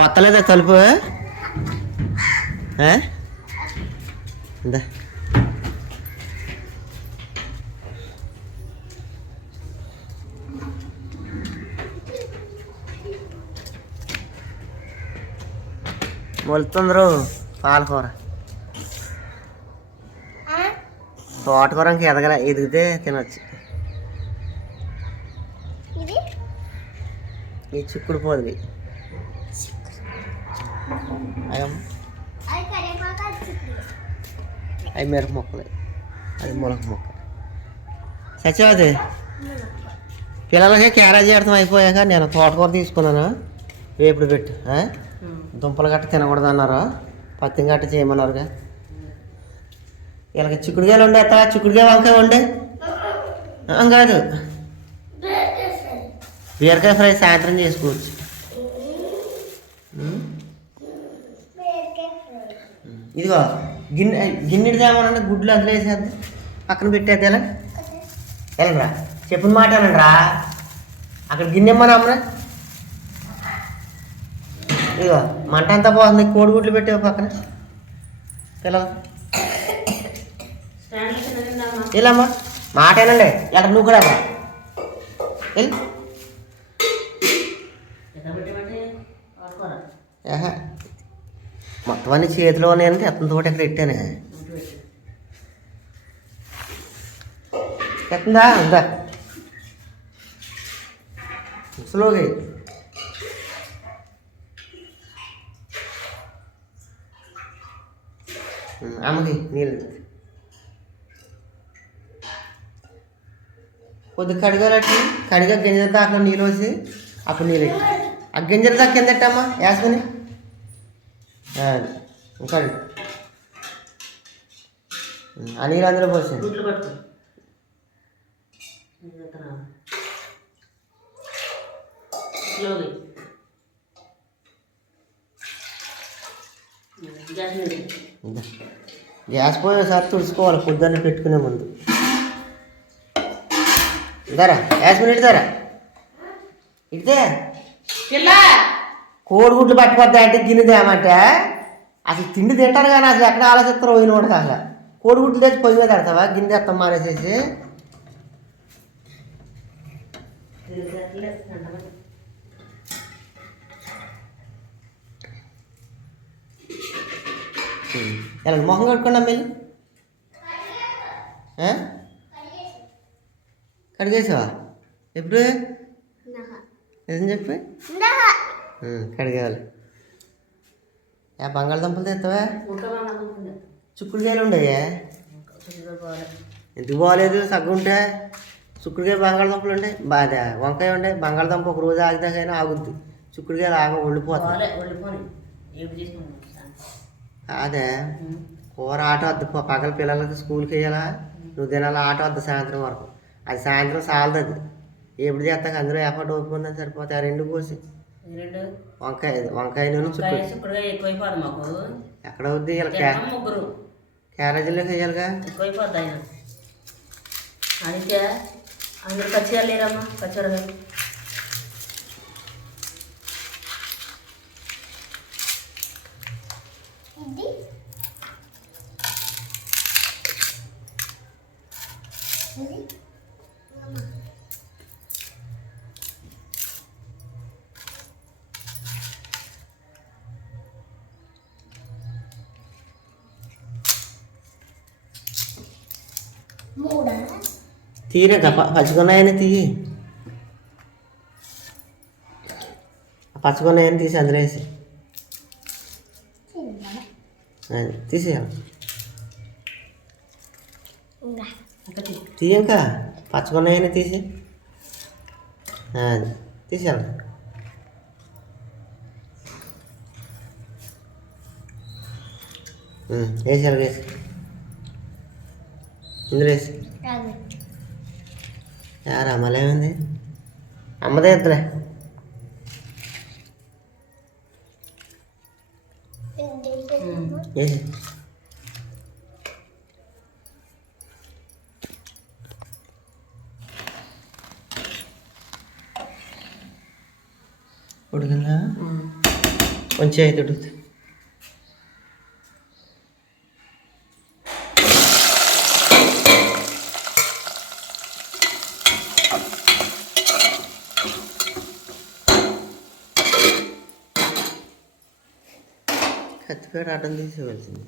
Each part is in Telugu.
వస్తలేదా తలుపు? ఇందా. మొలుతుందరు పాలకూర. తోటకూర ఇంకా ఎదగలే ఎదిగితే తినొచ్చు. ఈ చిక్కుడు పోదువి అయ్యమ్మ అది కరివేపాకు అది చిక్కుడు అవి మిరప మొక్కలు. అది మొలక మొక్క. సత్యవతి పిల్లలకి క్యారేజీ అర్థం అయిపోయాక నేను తోటకూర తీసుకున్నాను. వేపుడు పెట్టు? దుంపలు గట్ట తినకూడదు అన్నారు. పత్తి గట్ట చేయమన్నారుగా. వీళ్ళకి చిక్కుడుకాయలు ఉండేస్తా చిక్కుడుకాయ వంకాయ వండే? ఆ, కాదు. బీరకాయ ఫ్రై సాయంత్రం చేసుకోవచ్చు. ఇదిగో. గిన్నె గిన్నెడు తేమనండి గుడ్లు అందులో వేసేద్దాం. పక్కన పెట్టేది ఎలా? వెళ్ళరా చెప్పిన మాట రా అక్కడ గిన్నె ఇమ్మని అమ్మరా? ఇదిగో మంట అంతా పోతుంది కోడిగుడ్లు పెట్టేవి పక్కన? పిల్లలు? వెళ్ళమ్మా. మాట ఏనండి ఎక్కడ? నువ్వు కూడా. వెళ్ళు. మొత్తం చేతిలోనే చేతిలో ఉన్నాయంటే తోట ఎక్కడ పెట్టానే. ఎత్తుందా ఉందా? ముసలోకి ఉమ్, అమ్మకి నీళ్ళు. కొద్ది కడిగాలట్టి కడిగా గింజలు దాకా నీళ్ళు వచ్చి అప్పుడు నీళ్ళు ఆ గింజలు దాకా కింద ఎట్టమ్మా వేసుకుని అది. ఇంకా ఆ నీళ్ళు అందులో ఇందా. గ్యాస్ పోయి ఒకసారి తుడుచుకోవాలి పొద్దున్న పెట్టుకునే ముందు. ఇదారా? గ్యాస్ మీద ఇడతారా ఇడితే పిల్లా కోడిగుడ్లు పట్టుకొద్దా అంటే గిన్నె తేమంటే అసలు తిండి తింటారు కానీ అసలు ఎక్కడ ఆలోచిస్తారు పోయిన కూడా అసలు? కోడిగుడ్లు తెచ్చి పొయ్యి మీద పెడతావా? గిన్నె తెస్తాం మానేసేసి. ఎలా మొహం కట్టుకున్నా ఆ? కడిగేసావా? ఎప్పుడు? నిజం చెప్పి. కడిగేవాలి ఏ బంగాళదుంపలు తెస్తావా బాగా చుక్కుడుకాయలు ఉండయా? ఎందుకు బాగోలేదు సగ్గు ఉంటే? చుక్కుడుకాయ బంగాళదుంపలు ఉండే బాధ. వంకాయ ఉండే బంగాళదుంప ఒక రోజు ఆగిదాకైనా ఆగుద్ది. చుక్కుడుకాయలు ఆగ చేసుకున్నాం అదే. కూర ఆట వద్దు. పగల పిల్లలకి స్కూల్కి వెయ్యాలా? నువ్వు తినాలి? ఆట వద్దు సాయంత్రం వరకు. అది సాయంత్రం సాలదు అది ఎప్పుడు చేస్తాక అందులో ఎఫర్ట్ ఓపుకుందని సరిపోతాయి. ఆ రెండు కోసి. వంకాయ వంకాయ నూనె వంకాయ చుక్కుడు చిక్కుడుగా ఎక్కువైపోదు మాకు. ఎక్కడ అవుద్ది ఇలా ముగ్గురు. క్యారేజీలోకి వేయాలిగా? ఎక్కువైపోద్ది ఆయన. అయితే అందరు కచ్చారు లేరమ్మా కచ్చారు తీయక పచ్చుకున్నాయని తీయి. ఆ పచ్చుకున్నాయని తీసి అందులో వేసి. చిన్న అది తీసేయాలి. ఇంకా. తీయక పచ్చుకున్నాయని తీసి. అది తీసేయాలి. ఉం, వేసేయాలి వేసి ఇందులో వేసి. రాదు యారా అమ్మలేముంది అమ్మదే ఇద్దరే వేసి ఉడికిందా కొంచెం అయితే ఉడుకుతుంది కత్తిపేట అడ్డం తీసేవలసింది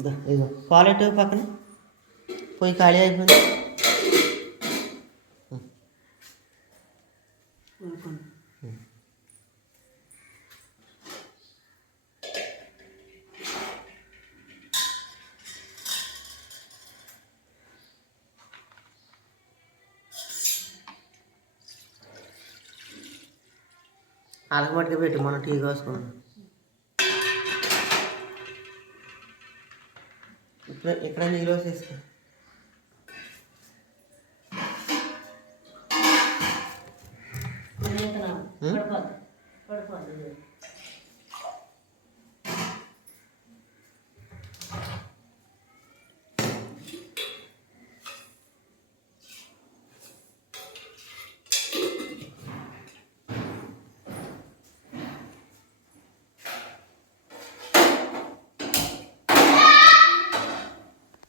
ఇదో పాలెట్ పక్కన. పోయి ఖాళీ అయిపోయింది. అలకమట్టుగా పెట్టి మనం టీ కోసుకున్నాం ఇక్కడ ఇక్కడ నీళ్ళు వేసేసుకో పడిపోద్ది. పడిపోద్ది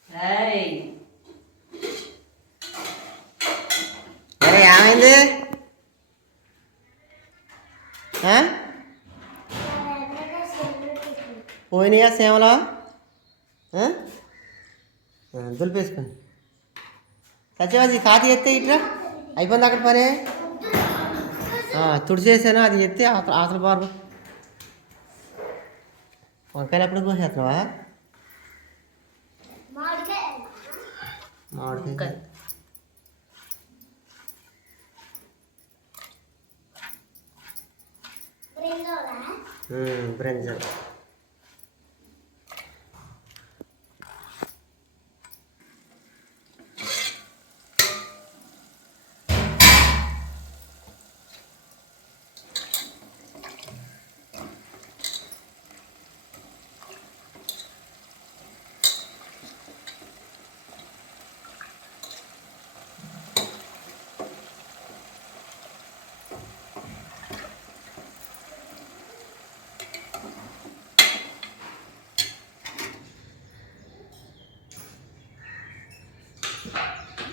Hey. అరే ఏమైంది ఆ? పోయినాయా? ఆ, దులిపేసుకోండి సత్యవాది కాతి ఎత్తే ఇట్రా? అయిపోయింది అక్కడ పని? తుడిచేసాను? అది ఎత్తే అవతల బారు. వంకాయలు ఎప్పుడు కోసేస్తున్నావా? మామిడికాయ మామిడికాయ బ్రింజోలా.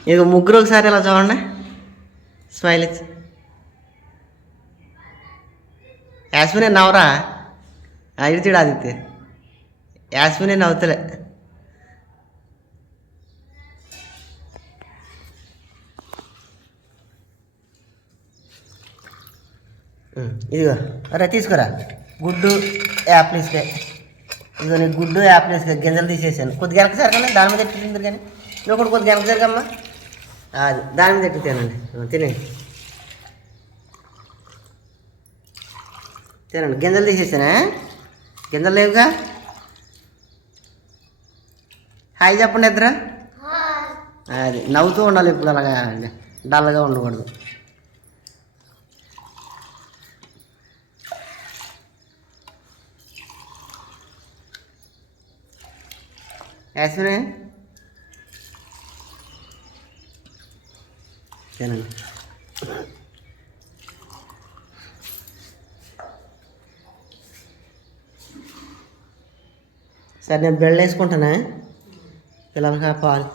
బ్రెంజల్ ఇక ముగ్గురు ఒకసారి ఇలా చూడండి. స్మైల్ ఇచ్చి. యాస్మినే నవ్వరా? ఇది ఆదిత్య. యాస్మినే నవ్వుతలే. ఇదిగో అరే తీసుకురా. గుడ్డు యాపిల్ ఇసుకే ఇదిగో నీ గుడ్డు యాపిల్ ఇసుక గింజలు తీసేసాను. కొద్దిగా వెనక సరికన్నా దాని మీద ఎట్టి తిందరు కానీ? నువ్వు కూడా కొద్దిగా వెనక సరికమ్మా దాని మీద తినండి. ఆ, తినండి. తినండి. గింజలు తీసేసానా? గింజలు లేవుగా? హాయ్ చెప్పండి ఇద్దరు. అది నవ్వుతూ ఉండాలి ఇప్పుడు అలాగా డల్గా ఉండకూడదు. యాస్మినే తినండి. సరే నేను బెళ్ళ వేసుకుంటానా పిల్లలకి పాలు.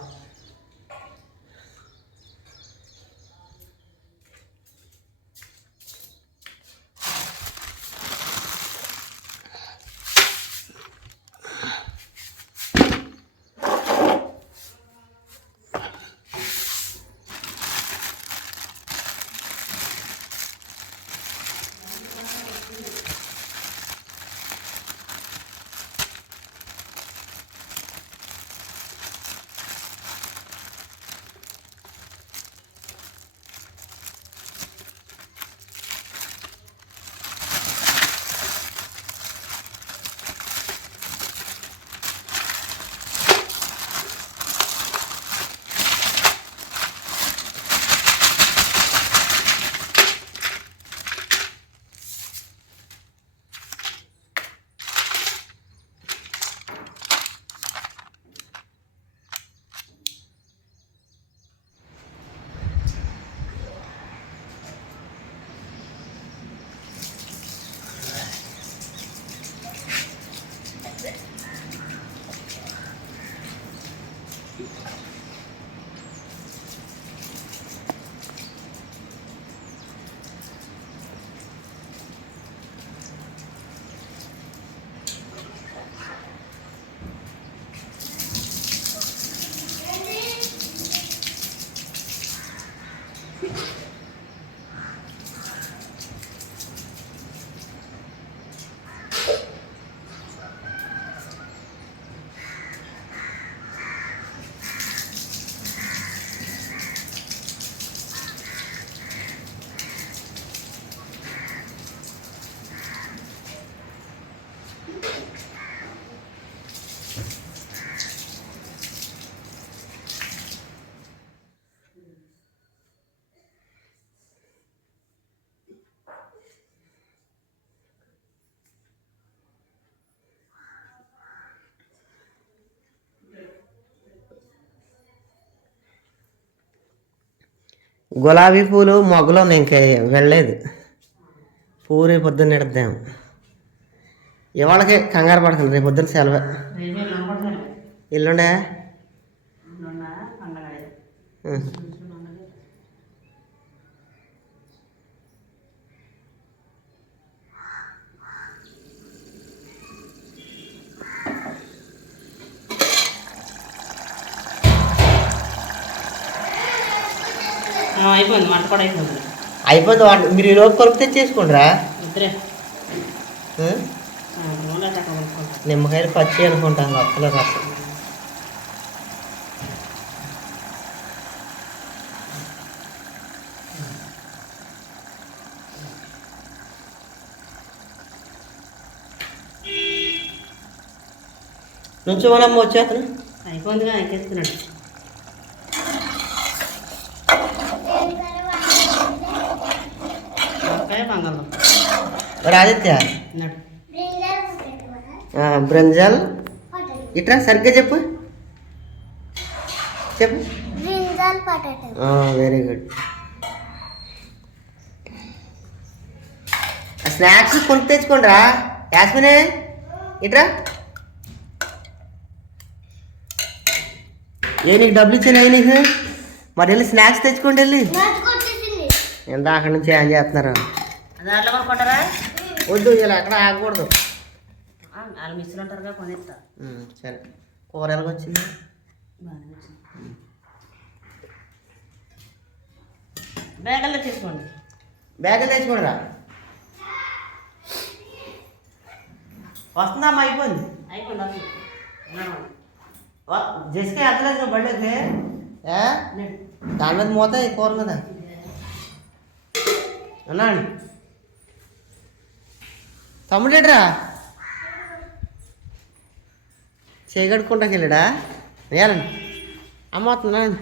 గులాబీ పూలు మొగ్గలు ఇంకా వెళ్ళలేదు. పువ్వు రేపు పొద్దున్న ఎడద్దాము ఇవాళకి కంగారు పడకండి రేపు పొద్దున్న సెలవు. ఎల్లుండే? అయిపోయింది మంట కూడా అయిపోయింది. అయిపోతుంది వంట. మీరు ఈ లోపు కొరకు కొనుక్కుంటాం నిమ్మకాయలు పచ్చి అనుకుంటాను అప్పలో రసం నుంచో మనం వచ్చేతను అయిపోయిందిగా ఎక్కేస్తున్నాడు వంకాయ బంగాళదుంప మరి ఆదిత్య? బ్రింజల్? ఇట్రా సరిగ్గా చెప్పు. చెప్పు. Brinjal potato very good snacks కొని తెచ్చుకోండిరా. యాస్మినే ఇట్రా. ఏ నీకు డబ్బులు ఇచ్చాను అయ్యి నీకు? మరి వెళ్ళి స్నాక్స్ తెచ్చుకోండి వెళ్ళి. ఎంత అక్కడి నుంచి ఏం చేస్తున్నారు. దాంట్లో కొనుక్కుంటారా? వద్దు ఇలా అక్కడ ఆగకూడదు. వాళ్ళు మిస్సులు ఉంటారుగా కొనిస్తా. ఉమ్, సరే. కూర ఎలాగ వచ్చింది బాగానే వచ్చింది. బ్యాగల్లో తీసుకోండి. బ్యాగ్ తెచ్చుకోండిరా. వస్తుందమ్మా అయిపోయింది. అయిపోయింది ఉన్నాడు. జెస్కే నువ్వు బండికి. దాని మీద మూత కూర మీద. అన్నాడు తమ్ముడేట్రా? చేయగడుకుంటాకి వెళ్ళాడా? వేయాలండి అమ్మ వస్తున్నాను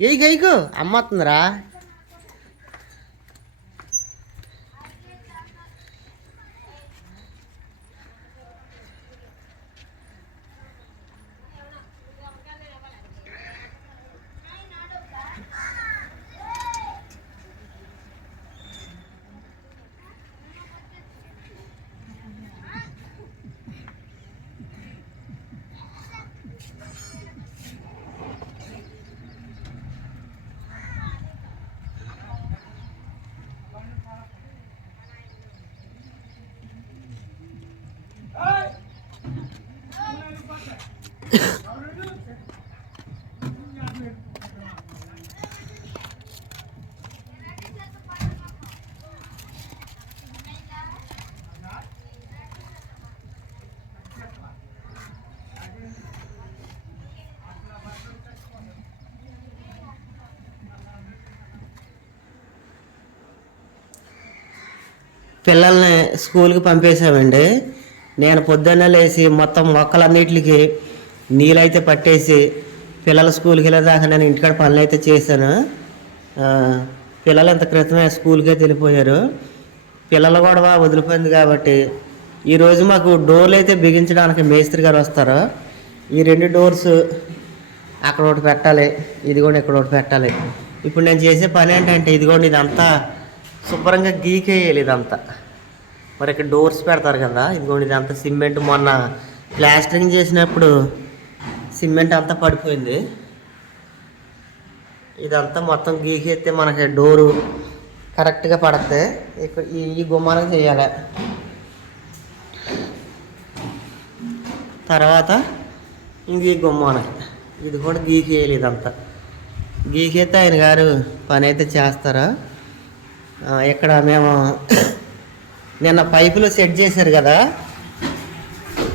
ఏ గైకు అమ్మ వస్తుందిరా. పిల్లల్ని స్కూల్కి పంపేశామండి. నేను పొద్దున్నే లేచి మొత్తం మొక్కలన్నిటికి నీళ్ళైతే పట్టేసి పిల్లల స్కూల్కి వెళ్ళేదాకా నేను ఇంటికాడ పనులు అయితే చేశాను పిల్లలు ఇంత క్రితమే స్కూల్కే వెళ్ళిపోయారు. పిల్లలు కూడా వదిలిపోయింది కాబట్టి ఈరోజు మాకు డోర్లు అయితే బిగించడానికి మేస్త్రి గారు వస్తారు. ఈ రెండు డోర్స్ అక్కడ ఒకటి పెట్టాలి ఇదిగోండి ఇక్కడ ఒకటి పెట్టాలి. ఇప్పుడు నేను చేసే పని ఏంటంటే ఇదిగోండి ఇదంతా శుభ్రంగా గీకేయాలి ఇదంతా మరి ఇక్కడ డోర్స్ పెడతారు కదా ఇదిగోండి ఇదంతా సిమెంట్. మొన్న ప్లాస్టరింగ్ చేసినప్పుడు సిమెంట్ అంతా పడిపోయింది. ఇదంతా మొత్తం గీకేస్తే మనకి డోరు కరెక్ట్గా పడితే ఇక్కడ ఈ గుమ్మానం చేయాలి. తర్వాత ఇంక ఈ గుమ్మానం ఇది కూడా గీకేయాలి ఇదంతా. గీకేస్తే ఆయన గారు పని అయితే చేస్తారా? ఇక్కడ మేము నిన్న పైపులు సెట్ చేశారు కదా.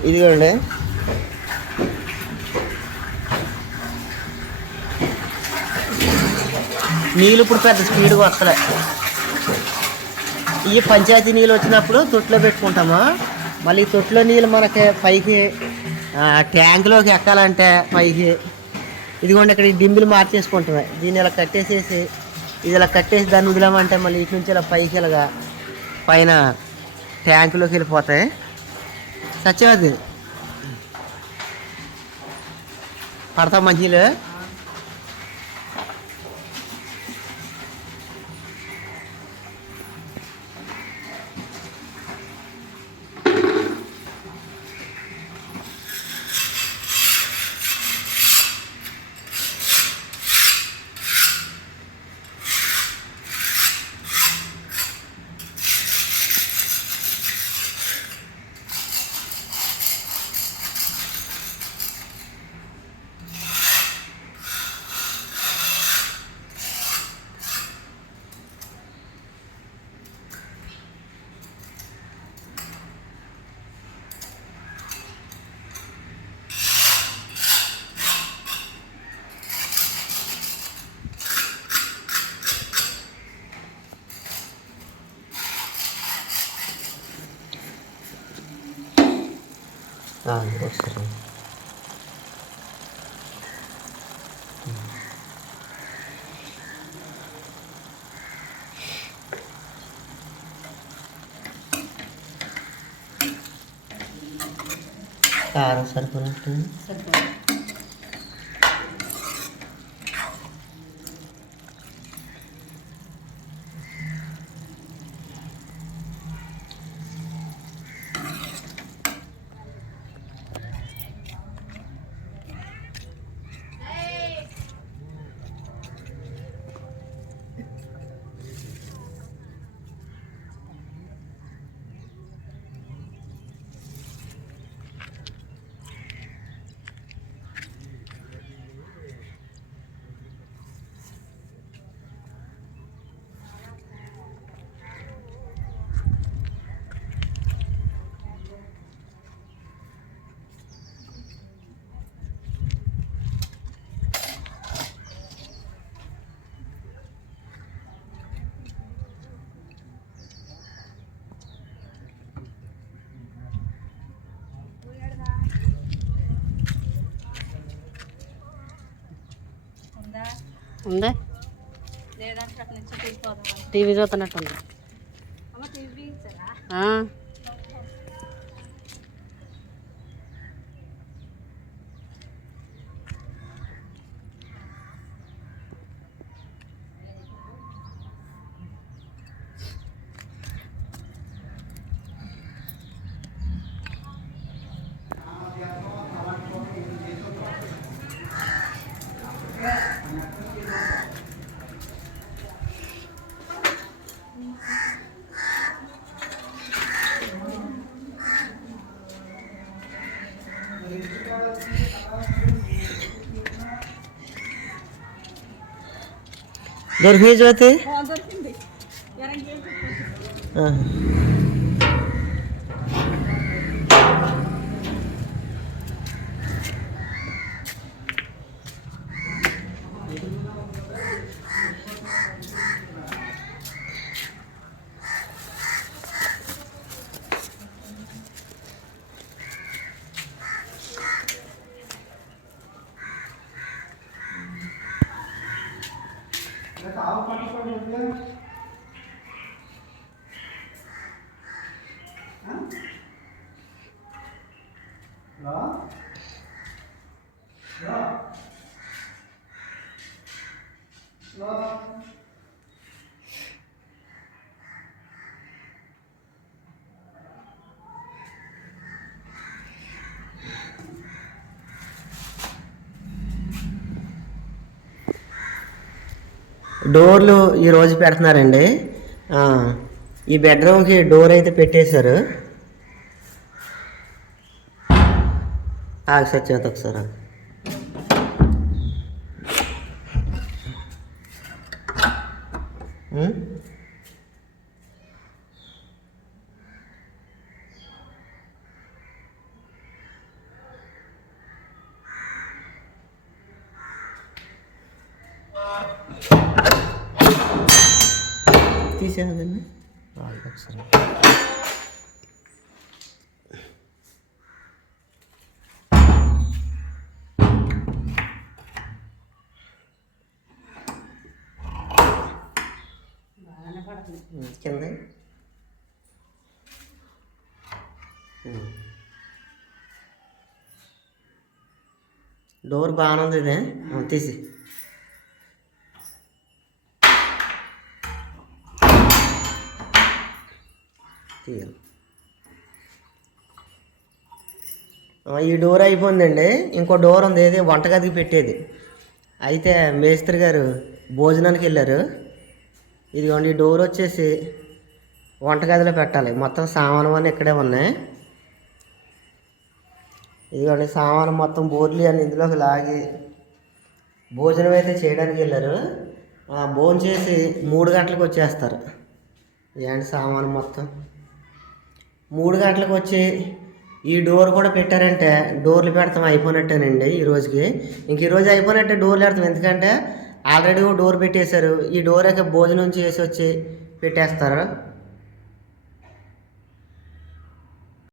ఇదిగోండి. నీళ్ళు ఇప్పుడు పెద్ద స్పీడ్గా వస్తలే. ఈ పంచాయతీ నీళ్ళు వచ్చినప్పుడు తొట్టులో పెట్టుకుంటాము? మళ్ళీ ఈ తొట్టులో నీళ్ళు మనకి పైకి ట్యాంక్లోకి ట్యాంకులోకి ఎక్కాలంటే పైకి. ఇదిగోండి ఇక్కడ ఈ డింబులు మార్చేసుకుంటామే దీన్ని ఇలా కట్టేసేసి ఇది ఇలా కట్టేసి దాన్ని వదిలామంటే మళ్ళీ ఇటు నుంచి ఇలా పైకి ఇలాగా పైన ట్యాంకులోకి వెళ్ళిపోతాయి. సత్యవతి పడతావు మంచిలో ఒకసారి కారం సరిపోయినట్టు సరిపోయింది ఉందా. టీవీ చూస్తున్నట్టుంది. दर हुई जो డోర్లు ఈరోజు పెడుతున్నారండి. ఈ బెడ్రూమ్కి డోర్ అయితే పెట్టేశారు. ఆగు సత్యవతి ఒకసారి తీసేదండి కింద. డోర్ బాగానే ఉంది ఇదే. తీసి. తీయాలి. ఈ డోర్ అయిపోయిందండి. ఇంకో డోర్ ఉంది. ఏది? వంటగదికి పెట్టేది. అయితే మేస్త్రి గారు భోజనానికి వెళ్ళారు. ఇదిగోండి ఈ డోర్ వచ్చేసి వంటగదిలో పెట్టాలి. మొత్తం సామాను అని ఇక్కడే ఉన్నాయి. ఇదిగోండి సామాను మొత్తం బోర్లు అని ఇందులోకి లాగి భోజనం అయితే చేయడానికి వెళ్ళారు. భోజనం చేసి మూడు గంటలకు వచ్చేస్తారు. ఏంటి సామాను మొత్తం. మూడు గంటలకు వచ్చి ఈ డోర్ కూడా పెట్టారంటే డోర్లు పెడతాం అయిపోయినట్టేనండి ఈ రోజుకి. ఇంక ఈరోజు అయిపోయినట్టే డోర్లు పెడతాం. ఎందుకంటే ఆల్రెడీ డోర్ పెట్టేశారు. ఈ డోర్ అయితే భోజనం చేసి వచ్చి పెట్టేస్తారు.